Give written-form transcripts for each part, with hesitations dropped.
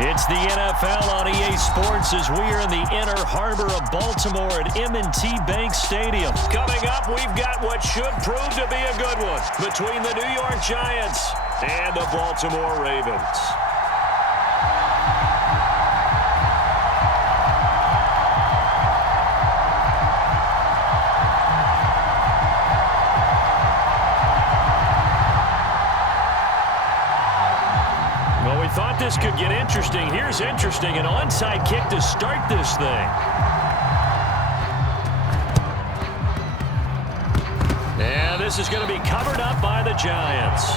It's the NFL on EA Sports as we are in the inner harbor of Baltimore at M&T Bank Stadium. Coming up, we've got what should prove to be a good one between the New York Giants and the Baltimore Ravens. Thought this could get interesting. Here's interesting. An onside kick to start this thing. And this is going to be covered up by the Giants.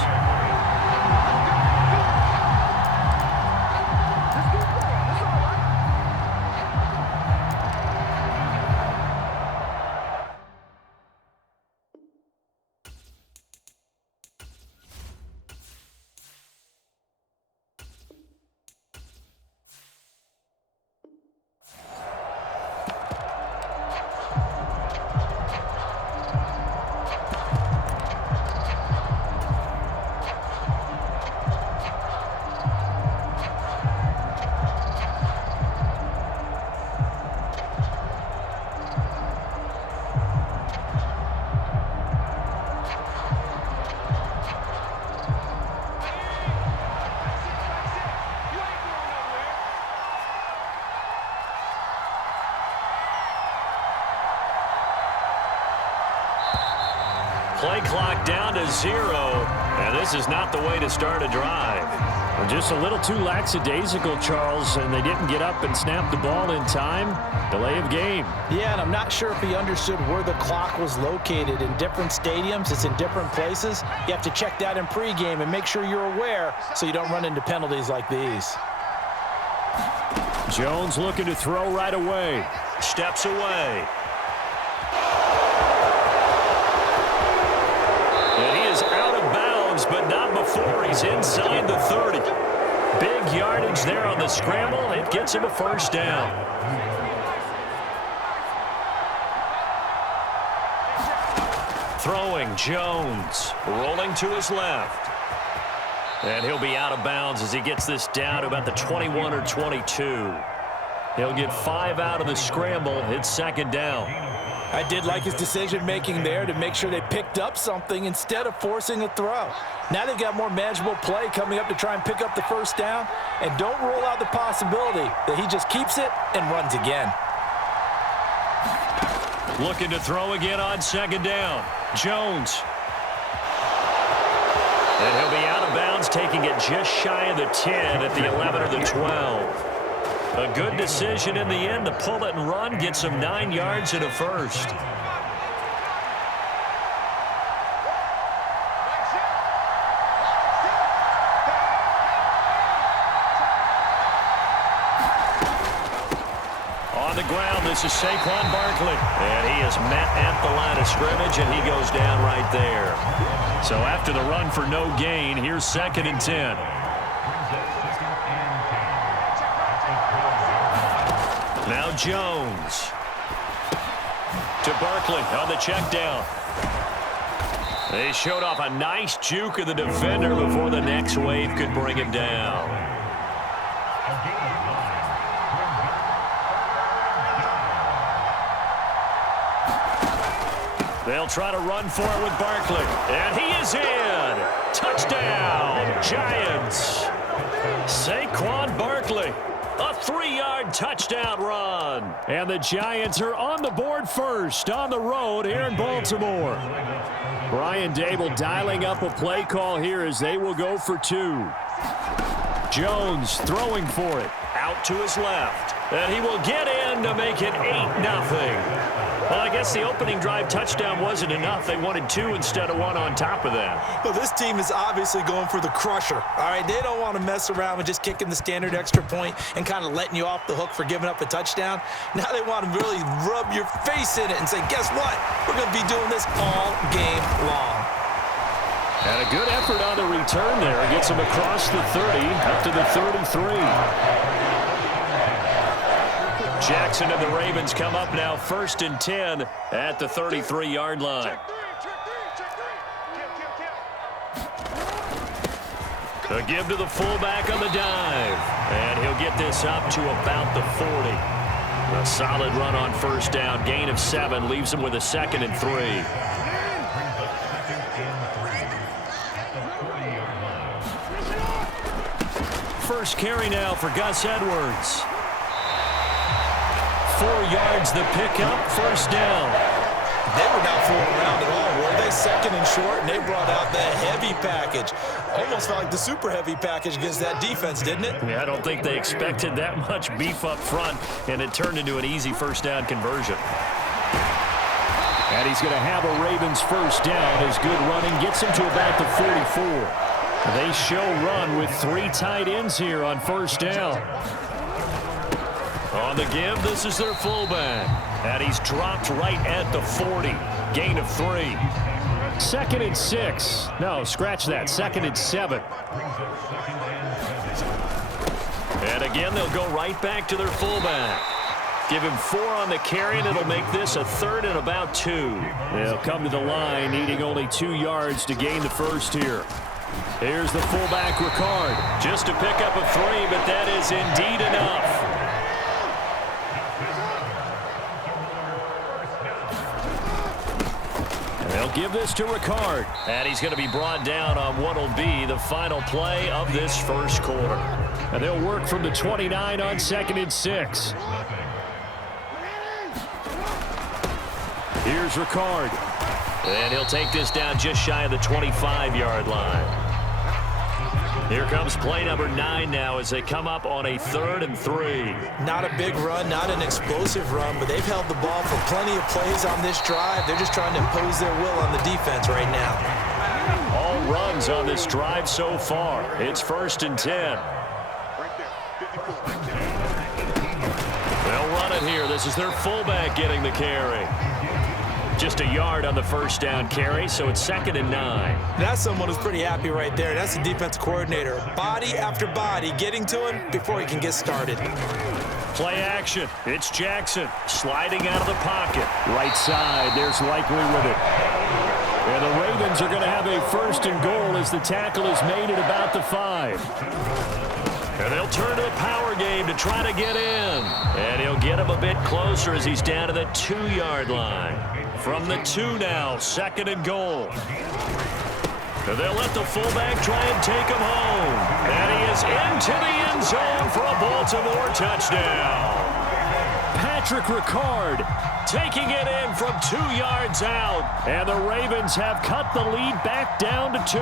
Play clock down to 0, and this is not the way to start a drive. Well, just a little too lackadaisical, Charles, and they didn't get up and snap the ball in time. Delay of game. Yeah, and I'm not sure if he understood where the clock was located. In different stadiums, it's in different places. You have to check that in pregame and make sure you're aware so you don't run into penalties like these. Jones looking to throw right away. Steps away. Out of bounds, but not before he's inside the 30. Big yardage there on the scramble. It gets him a first down. Throwing Jones, rolling to his left. And he'll be out of bounds as he gets this down to about the 21 or 22. He'll get 5 out of the scramble. It's second down. I did like his decision-making there to make sure they picked up something instead of forcing a throw. Now they've got more manageable play coming up to try and pick up the first down, and don't rule out the possibility that he just keeps it and runs again. Looking to throw again on second down. Jones. And he'll be out of bounds, taking it just shy of the 10 at the 11 or the 12. A good decision in the end to pull it and run, gets him 9 yards and a first. On the ground, this is Saquon Barkley. And he is met at the line of scrimmage, and he goes down right there. So after the run for no gain, here's 2nd and 10. Now Jones to Barkley on the check down. They showed off a nice juke of the defender before the next wave could bring him down. They'll try to run for it with Barkley. And he is in. Touchdown, Giants. Saquon Barkley. A 3-yard touchdown run. And the Giants are on the board first on the road here in Baltimore. Brian Dable dialing up a play call here as they will go for 2. Jones throwing for it. Out to his left. And he will get in to make it 8-0. Well, I guess the opening drive touchdown wasn't enough. They wanted 2 instead of 1 on top of that. Well, this team is obviously going for the crusher. All right, they don't want to mess around with just kicking the standard extra point and kind of letting you off the hook for giving up a touchdown. Now they want to really rub your face in it and say, guess what? We're going to be doing this all game long. And a good effort on the return there. Gets him across the 30 up to the 33. Jackson and the Ravens come up now 1st and 10 at the 33-yard line. A give to the fullback on the dive. And he'll get this up to about the 40. A solid run on first down. Gain of 7 leaves him with a 2nd and 3. First carry now for Gus Edwards. 4 yards the pickup, first down. They were not fooling around at all, were they? 2nd and short, and they brought out the heavy package. Almost felt like the super heavy package against that defense, didn't it? Yeah, I don't think they expected that much beef up front, and it turned into an easy first down conversion. And he's going to have a Ravens first down. His good running gets him to about the 44. They show run with 3 tight ends here on first down. On the give, this is their fullback. And he's dropped right at the 40. Gain of 3. 2nd and 6. No, scratch that. 2nd and 7. And again, they'll go right back to their fullback. Give him 4 on the carry, and it'll make this a 3rd and about 2. They'll come to the line, needing only 2 yards to gain the first here. Here's the fullback, Ricard. Just to pick up a 3, but that is indeed enough. They'll give this to Ricard. And he's going to be brought down on what will be the final play of this first quarter. And they'll work from the 29 on 2nd and 6. Here's Ricard. And he'll take this down just shy of the 25-yard line. Here comes play number 9 now as they come up on a 3rd and 3. Not a big run, not an explosive run, but they've held the ball for plenty of plays on this drive. They're just trying to impose their will on the defense right now. All runs on this drive so far. It's 1st and 10. They'll run it here. This is their fullback getting the carry. Just a yard on the first down carry, so it's 2nd and 9. That's someone who's pretty happy right there. That's the defense coordinator. Body after body getting to him before he can get started. Play action. It's Jackson sliding out of the pocket. Right side, there's Likely with it. And the Ravens are going to have a 1st and goal as the tackle is made at about the 5. And they'll turn to the power game to try to get in. And he'll get him a bit closer as he's down to the 2-yard line. From the 2 now, 2nd and goal. And they'll let the fullback try and take him home. And he is into the end zone for a Baltimore touchdown. Patrick Ricard taking it in from 2 yards out. And the Ravens have cut the lead back down to 2.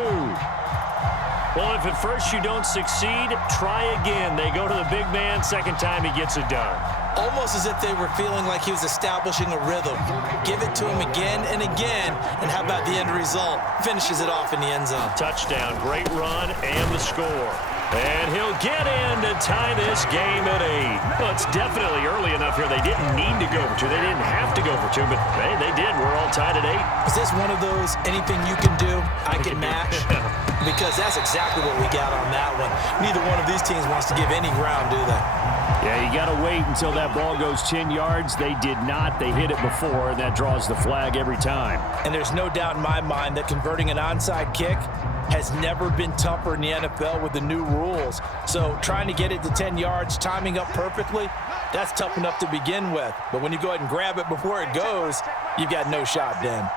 Well, if at first you don't succeed, try again. They go to the big man. Second time he gets it done. Almost as if they were feeling like he was establishing a rhythm. Give it to him again and again, and how about the end result? Finishes it off in the end zone. Touchdown, great run, and the score. And he'll get in to tie this game at 8. Well, it's definitely early enough here. They didn't need to go for 2. They didn't have to go for 2, but hey, they did. We're all tied at 8. Is this one of those anything you can do, I can match? Because that's exactly what we got on that one. Neither one of these teams wants to give any ground, do they? Yeah, you got to wait until that ball goes 10 yards. They did not. They hit it before, and that draws the flag every time. And there's no doubt in my mind that converting an onside kick has never been tougher in the NFL with the new rules. So trying to get it to 10 yards, timing up perfectly, that's tough enough to begin with. But when you go ahead and grab it before it goes, you've got no shot then.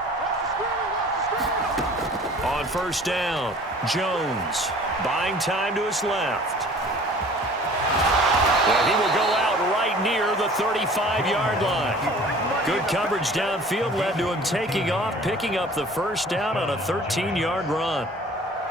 On first down, Jones buying time to his left. And he will go out right near the 35-yard line. Good coverage downfield led to him taking off, picking up the first down on a 13-yard run.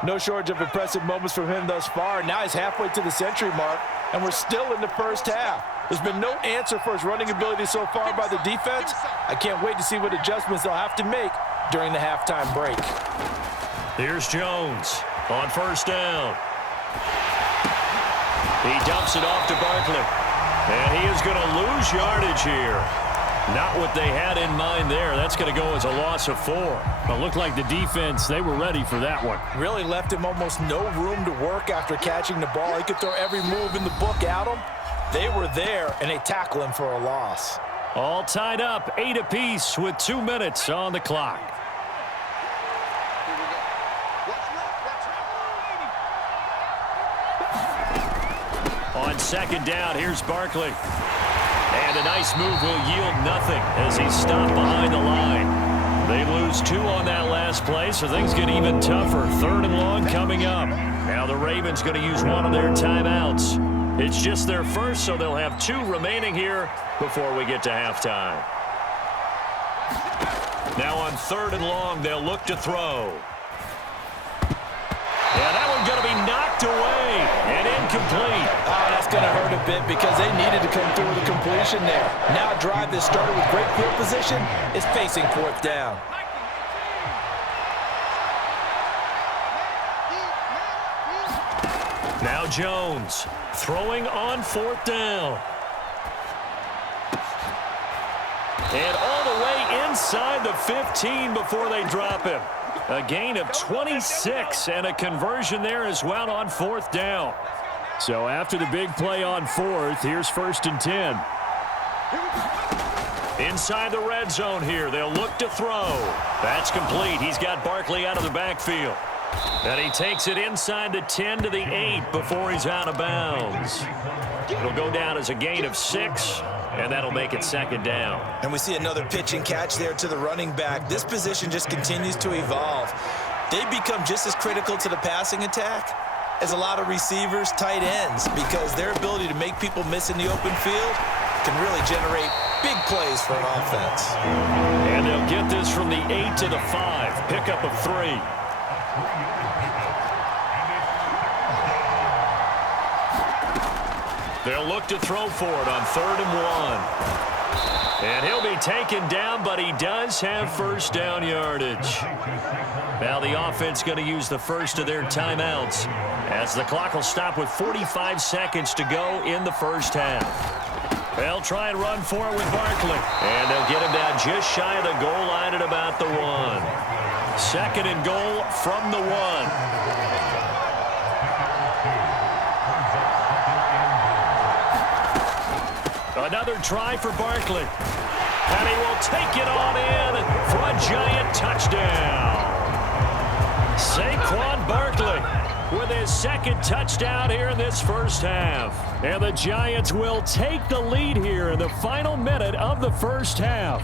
No shortage of impressive moments from him thus far. Now he's halfway to the century mark, and we're still in the first half. There's been no answer for his running ability so far by the defense. I can't wait to see what adjustments they'll have to make during the halftime break. Here's Jones on first down. He dumps it off to Barkley. And he is going to lose yardage here. Not what they had in mind there. That's going to go as a loss of 4. It looked like the defense, they were ready for that one. Really left him almost no room to work after catching the ball. He could throw every move in the book at him. They were there, and they tackle him for a loss. All tied up, 8 apiece with 2 minutes on the clock. On second down, here's Barkley. And a nice move will yield nothing as he's stopped behind the line. They lose 2 on that last play, so things get even tougher. 3rd and long coming up. Now the Ravens going to use one of their timeouts. It's just their first, so they'll have 2 remaining here before we get to halftime. Now on 3rd and long, they'll look to throw. Yeah, that one's going to be knocked away and incomplete. Oh, that's going to hurt a bit because they needed to come through with a completion there. Now a drive that started with great field position is facing 4th down. Now Jones throwing on 4th down. And all the way inside the 15 before they drop him. A gain of 26 and a conversion there as well on 4th down. So after the big play on 4th, here's 1st and 10. Inside the red zone here, they'll look to throw. That's complete. He's got Barkley out of the backfield. And he takes it inside the 10 to the 8 before he's out of bounds. It'll go down as a gain of 6, and that'll make it 2nd down. And we see another pitch and catch there to the running back. This position just continues to evolve. They become just as critical to the passing attack as a lot of receivers, tight ends, because their ability to make people miss in the open field can really generate big plays for an offense. And they'll get this from the 8 to the 5. Pickup of 3. They'll look to throw for it on 3rd and 1. And he'll be taken down, but he does have 1st down yardage. Now the offense going to use the first of their timeouts as the clock will stop with 45 seconds to go in the 1st half. They'll try and run for it with Barkley. And they'll get him down just shy of the goal line at about the 1. 2nd and goal from the 1. Another try for Barkley. And he will take it on in for a giant touchdown. Saquon Barkley with his 2nd touchdown here in this 1st half. And the Giants will take the lead here in the final minute of the 1st half.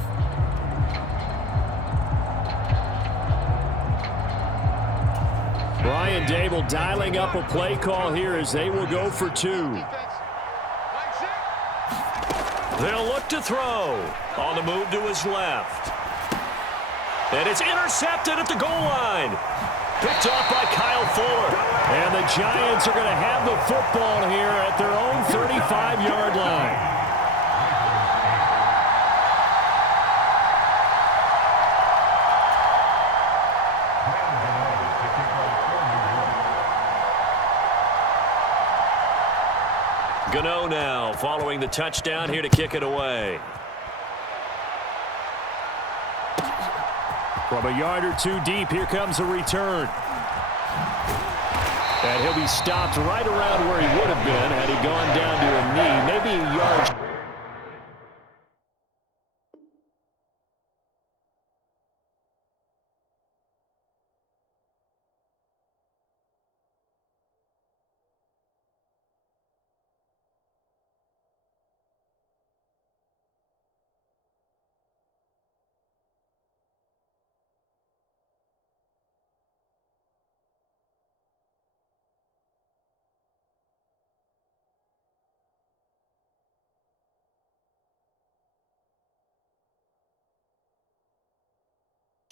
Brian Dable dialing up a play call here as they will go for 2. They'll look to throw. On the move to his left. And it's intercepted at the goal line. Picked off by Kyle Fuller. And the Giants are going to have the football here at their own 35-yard line. Gano now following the touchdown here to kick it away. From a yard or 2 deep, here comes a return. And he'll be stopped right around where he would have been had he gone down to a knee, maybe a yard.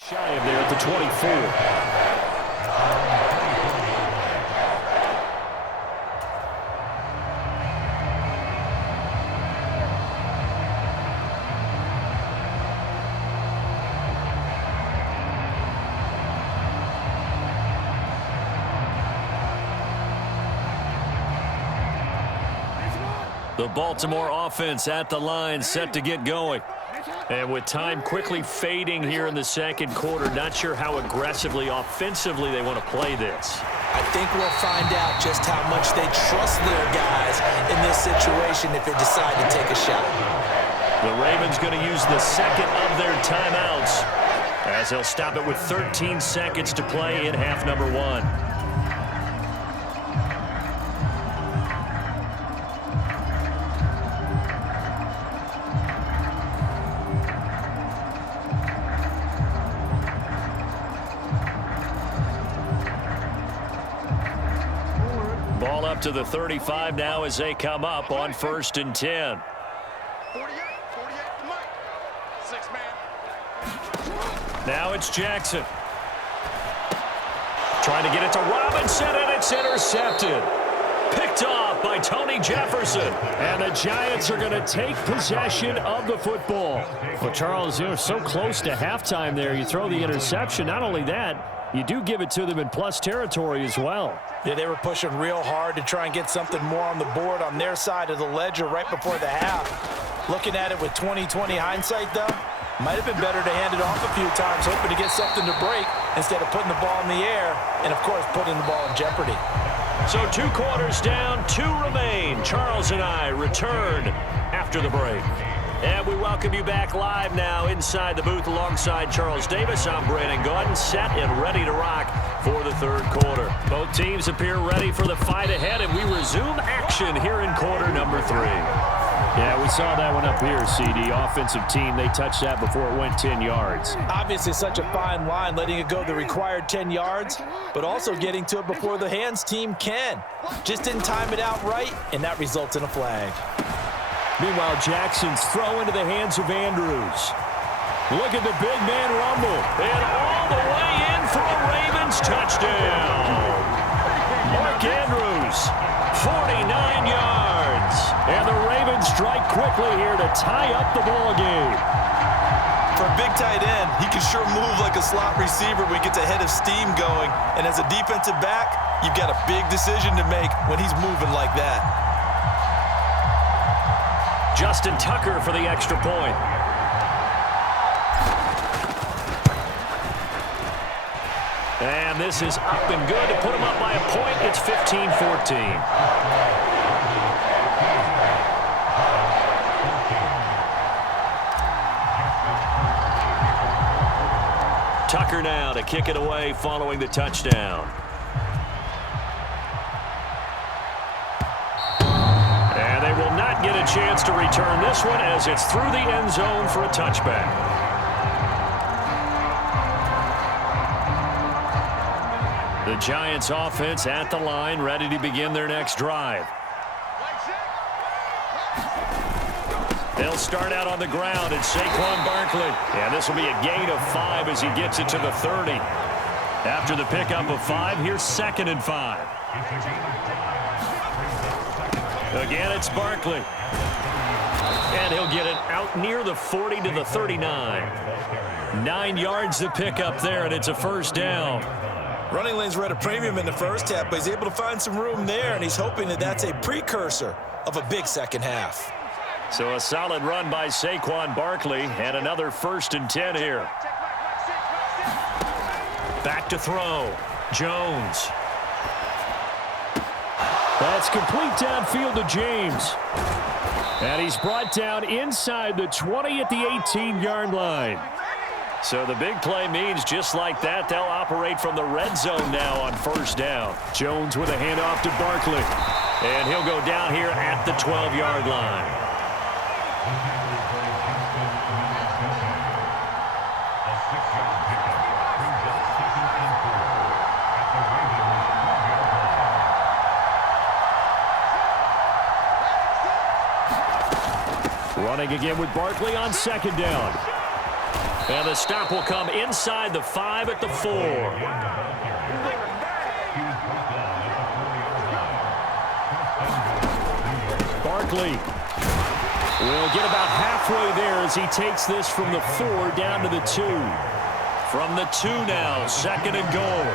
Shy of there at the 24. The Baltimore offense at the line, set to get going. And with time quickly fading here in the 2nd quarter, not sure how aggressively, offensively they want to play this. I think we'll find out just how much they trust their guys in this situation if they decide to take a shot. The Ravens going to use the 2nd of their timeouts as they'll stop it with 13 seconds to play in half number 1. up to the 35 now as they come up on 1st and 10. 48, Mike. 6 man. Now it's Jackson. Trying to get it to Robinson, and it's intercepted. Picked off by Tony Jefferson. And the Giants are going to take possession of the football. Well, Charles, you're so close to halftime there. You throw the interception. Not only that, you do give it to them in plus territory as well. Yeah, they were pushing real hard to try and get something more on the board on their side of the ledger right before the half. Looking at it with 20/20 hindsight, though, might have been better to hand it off a few times, hoping to get something to break instead of putting the ball in the air and, of course, putting the ball in jeopardy. So 2 quarters down, 2 remain. Charles and I return after the break. And we welcome you back live now inside the booth alongside Charles Davis. I'm Brandon Gaudin, set and ready to rock for the 3rd quarter. Both teams appear ready for the fight ahead, and we resume action here in quarter number 3. Yeah, we saw that one up here, CD. Offensive team, they touched that before it went 10 yards. Obviously, such a fine line, letting it go the required 10 yards, but also getting to it before the hands team can. Just didn't time it out right, and that results in a flag. Meanwhile, Jackson's throw into the hands of Andrews. Look at the big man rumble. And all the way in for a Ravens touchdown. Mark Andrews, 49 yards. And the Ravens strike quickly here to tie up the ball game. For a big tight end, he can sure move like a slot receiver when he gets a head of steam going. And as a defensive back, you've got a big decision to make when he's moving like that. Justin Tucker for the extra point. And this is up and good to put him up by a point. It's 15-14. Tucker now to kick it away following the touchdown. And they will not get a chance to return this one as it's through the end zone for a touchback. The Giants offense at the line, ready to begin their next drive. They'll start out on the ground. It's Saquon Barkley. And this will be a gain of 5 as he gets it to the 30. After the pickup of 5, here's 2nd and 5. Again, it's Barkley. And he'll get it out near the 40 to the 39. 9 yards to pick up there, and it's a 1st down. Running lanes were at a premium in the first half, but he's able to find some room there, and he's hoping that that's a precursor of a big second half. So a solid run by Saquon Barkley, and another 1st and 10 here. Back to throw. Jones. That's complete downfield to James. And he's brought down inside the 20 at the 18-yard line. So the big play means just like that, they'll operate from the red zone now on 1st down. Jones with a handoff to Barkley. And he'll go down here at the 12-yard line. Running again with Barkley on 2nd down. And the stop will come inside the 5 at the 4. Barkley will get about halfway there as he takes this from the 4 down to the 2. From the 2 now, 2nd and goal.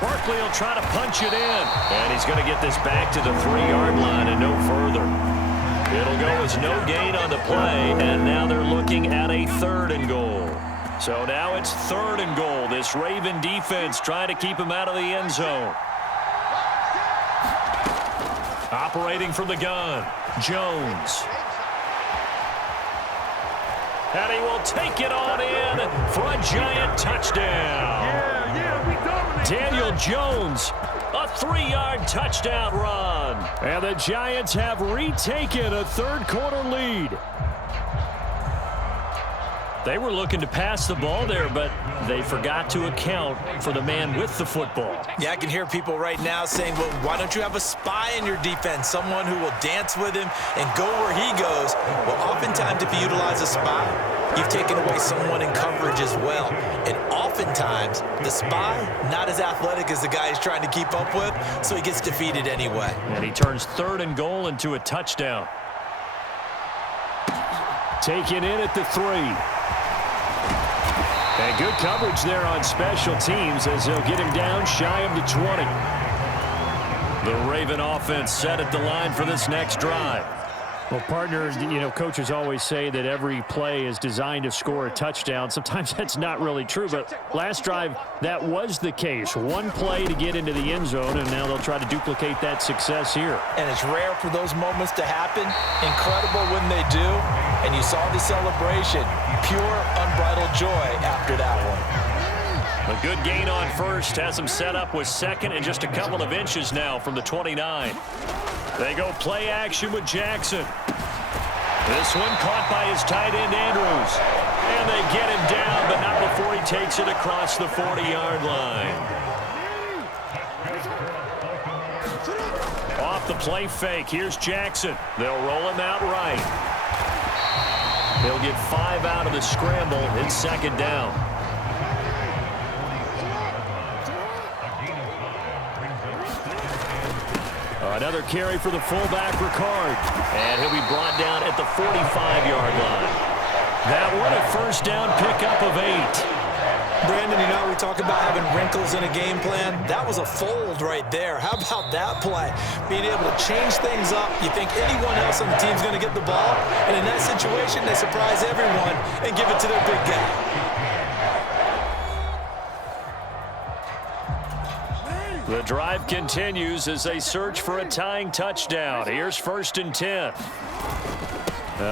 Barkley will try to punch it in. And he's going to get this back to the 3-yard line and no further. It'll go as no gain on the play, and now they're looking at a 3rd and goal. So now it's 3rd and goal. This Raven defense trying to keep him out of the end zone. Operating from the gun, Jones. And he will take it on in for a giant touchdown. Daniel Jones, a 3-yard touchdown run. And the Giants have retaken a 3rd quarter lead. They were looking to pass the ball there, but they forgot to account for the man with the football. Yeah, I can hear people right now saying, well, why don't you have a spy in your defense, someone who will dance with him and go where he goes? Well, oftentimes if you utilize a spy, you've taken away someone in coverage as well. And oftentimes, the spy, not as athletic as the guy he's trying to keep up with, so he gets defeated anyway. And he turns 3rd and goal into a touchdown. Taken in at the 3. And good coverage there on special teams as they'll get him down shy of the 20. The Raven offense set at the line for this next drive. Well, partners, you know, coaches always say that every play is designed to score a touchdown. Sometimes that's not really true, but last drive, that was the case. One play to get into the end zone, and now they'll try to duplicate that success here. And it's rare for those moments to happen. Incredible when they do. And you saw the celebration. Pure, unbridled joy after that one. A good gain on first has him set up with 2nd and just a couple of inches now from the 29. They go play action with Jackson. This one caught by his tight end, Andrews. And they get him down, but not before he takes it across the 40-yard line. Off the play fake, here's Jackson. They'll roll him out right. He'll get 5 out of the scramble. It's 2nd down. Another carry for the fullback, Ricard. And he'll be brought down at the 45-yard line. That one a 1st down pickup of 8. Brandon, you know, we talk about having wrinkles in a game plan. That was a fold right there. How about that play? Being able to change things up. You think anyone else on the team's going to get the ball, and in that situation, they surprise everyone and give it to their big guy. The drive continues as they search for a tying touchdown. Here's 1st and 10.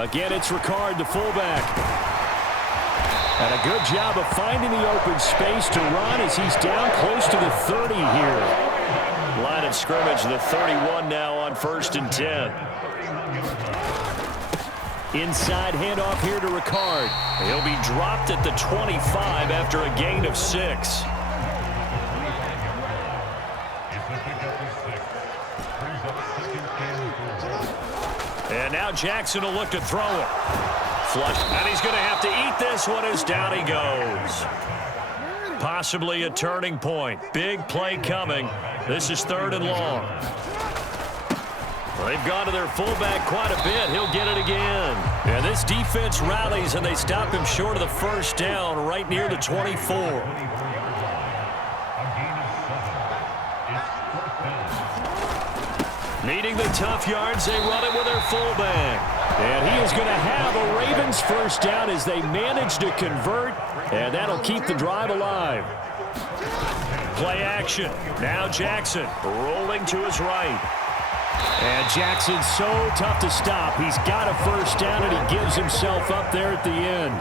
Again, it's Ricard, the fullback. And a good job of finding the open space to run as he's down close to the 30 here. Line of scrimmage, the 31 now on 1st and 10. Inside handoff here to Ricard. He'll be dropped at the 25 after a gain of 6. And now Jackson will look to throw it. Flush. And he's going to have to eat this one as down he goes. Possibly a turning point. Big play coming. This is 3rd and long. Well, they've gone to their fullback quite a bit. He'll get it again. And this defense rallies, and they stop him short of the 1st down right near the 24. Needing the tough yards, they run it with their fullback. And he is going to have a Ravens 1st down as they manage to convert, and that'll keep the drive alive. Play action. Now Jackson rolling to his right. And Jackson's so tough to stop. He's got a 1st down, and he gives himself up there at the end.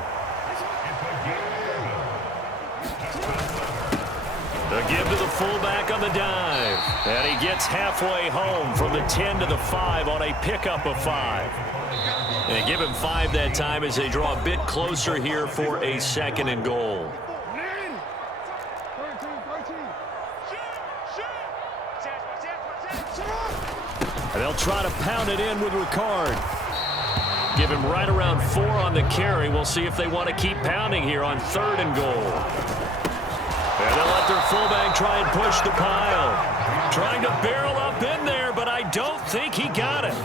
The give to the fullback on the dive. And he gets halfway home from the 10 to the 5 on a pickup of 5. And they give him 5 that time as they draw a bit closer here for a 2nd and goal. And they'll try to pound it in with Ricard. Give him right around 4 on the carry. We'll see if they want to keep pounding here on 3rd and goal. And they'll let their fullback try and push the pile. Trying to barrel up in there, but I don't think he got it.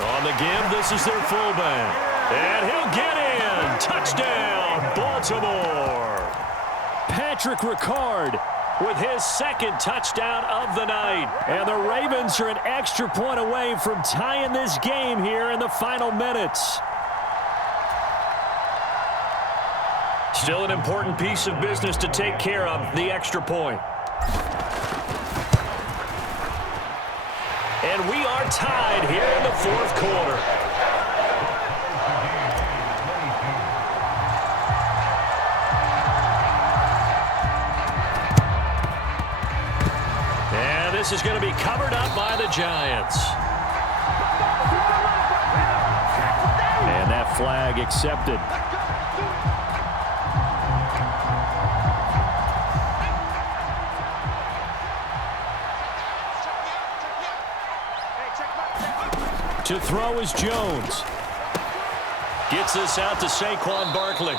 On the give, this is their fullback. And he'll get in. Touchdown, Baltimore. Patrick Ricard with his 2nd touchdown of the night. And the Ravens are an extra point away from tying this game here in the final minutes. Still an important piece of business to take care of, the extra point. And we are tied here in the 4th quarter. And this is going to be covered up by the Giants. And that Flag accepted. To throw is Jones. Gets this out to Saquon Barkley.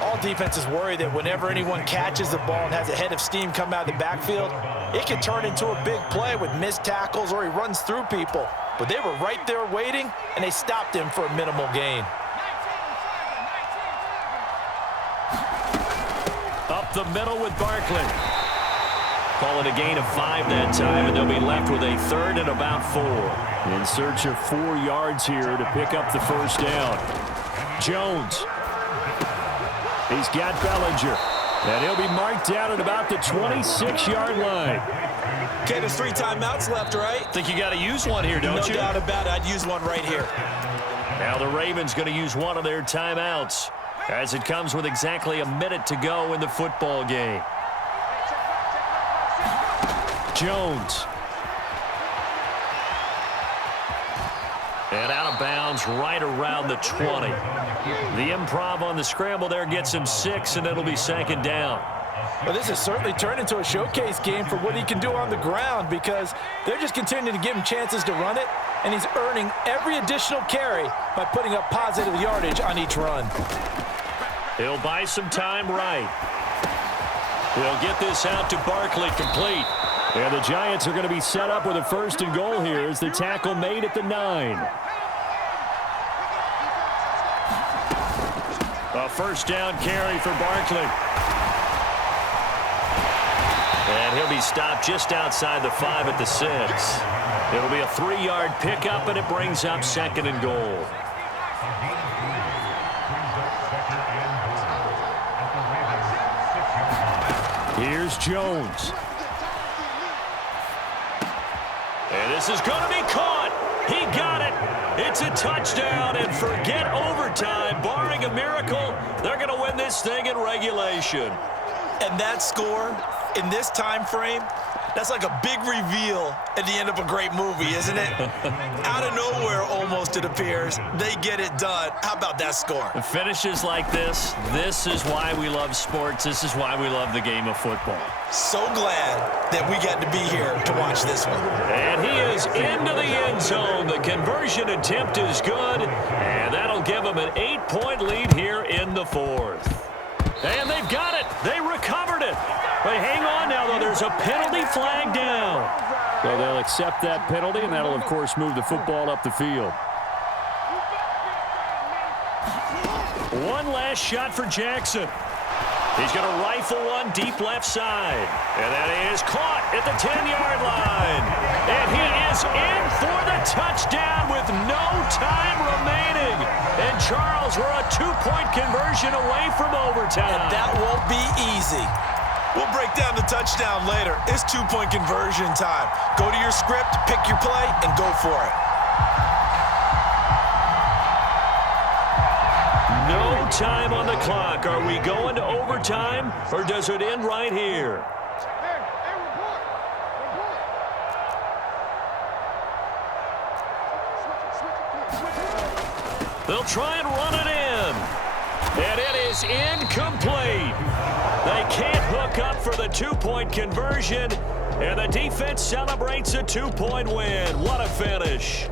All defenses worry that whenever anyone catches the ball and has a head of steam come out of the backfield, it can turn into a big play with missed tackles or he runs through people. But they were right there waiting, and they stopped him for a minimal gain. Up the middle with Barkley. Call it a gain of 5 that time, and they'll be left with a 3rd and about 4. In search of 4 yards here to pick up the first down. Jones. He's got Bellinger. And he'll be marked down at about the 26-yard line. Okay, there's 3 timeouts left, right? Think you got to use one here, don't you? No doubt about it. I'd use one right here. Now the Ravens going to use one of their timeouts as it comes with exactly a minute to go in the football game. Jones. And out of bounds right around the 20. The improv on the scramble there gets him 6, and it'll be 2nd down. Well, this has certainly turned into a showcase game for what he can do on the ground because they're just continuing to give him chances to run it, and he's earning every additional carry by putting up positive yardage on each run. He'll buy some time right. He'll get this out to Barkley, complete. And the Giants are going to be set up with a 1st and goal here as the tackle made at the 9. A 1st down carry for Barkley. And he'll be stopped just outside the 5 at the 6. It'll be a 3-yard pickup, and it brings up 2nd and goal. Here's Jones. And this is going to be caught. He got it. It's a touchdown, and forget overtime. Barring a miracle, they're going to win this thing in regulation. And that score in this time frame, that's like a big reveal at the end of a great movie, isn't it? Out of nowhere, almost, it appears. They get it done. How about that score? Finishes like this is why we love sports. This is why we love the game of football. So glad that we got to be here to watch this one. And he is into the end zone. The conversion attempt is good, and that'll give them an 8-point lead here in the 4th. And they've got it. They recovered it. But hang on now, though. There's a penalty flag down. So they'll accept that penalty, and that'll, of course, move the football up the field. One last shot for Jackson. He's going to rifle one deep left side. And that is caught at the 10-yard line. And he is in for the touchdown with no time remaining. And Charles, we're a 2-point conversion away from overtime. And that won't be easy. We'll break down the touchdown later. It's 2-point conversion time. Go to your script, pick your play, and go for it. No time on the clock. Are we going to overtime, or does it end right here? They'll try and run it in. And it is incomplete. They can't hook up for the 2-point conversion, and the defense celebrates a 2-point win. What a finish.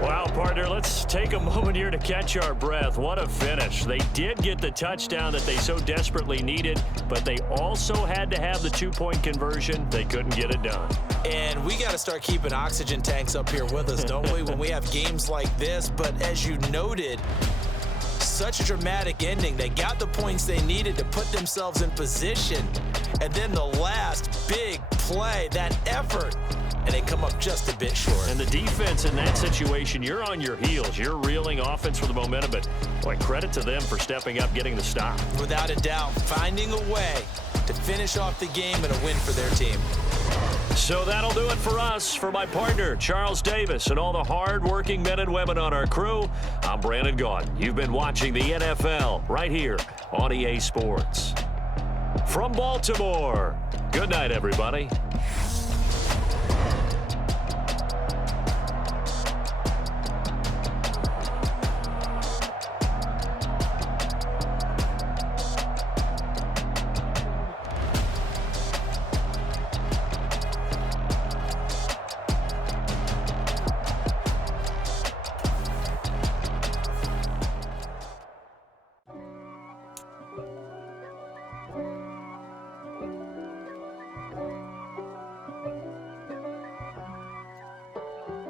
Wow, partner, let's take a moment here to catch our breath. What a finish. They did get the touchdown that they so desperately needed, but they also had to have the 2-point conversion. They couldn't get it done. And we got to start keeping oxygen tanks up here with us, don't we, when we have games like this? But as you noted, such a dramatic ending. They got the points they needed to put themselves in position. And then the last big play, that effort, and they come up just a bit short. And the defense in that situation, you're on your heels. You're reeling offense for the momentum, but boy, credit to them for stepping up, getting the stop. Without a doubt, finding a way to finish off the game and a win for their team. So that'll do it for us. For my partner, Charles Davis, and all the hard-working men and women on our crew, I'm Brandon Gaudin. You've been watching the NFL right here on EA Sports. From Baltimore, good night, everybody.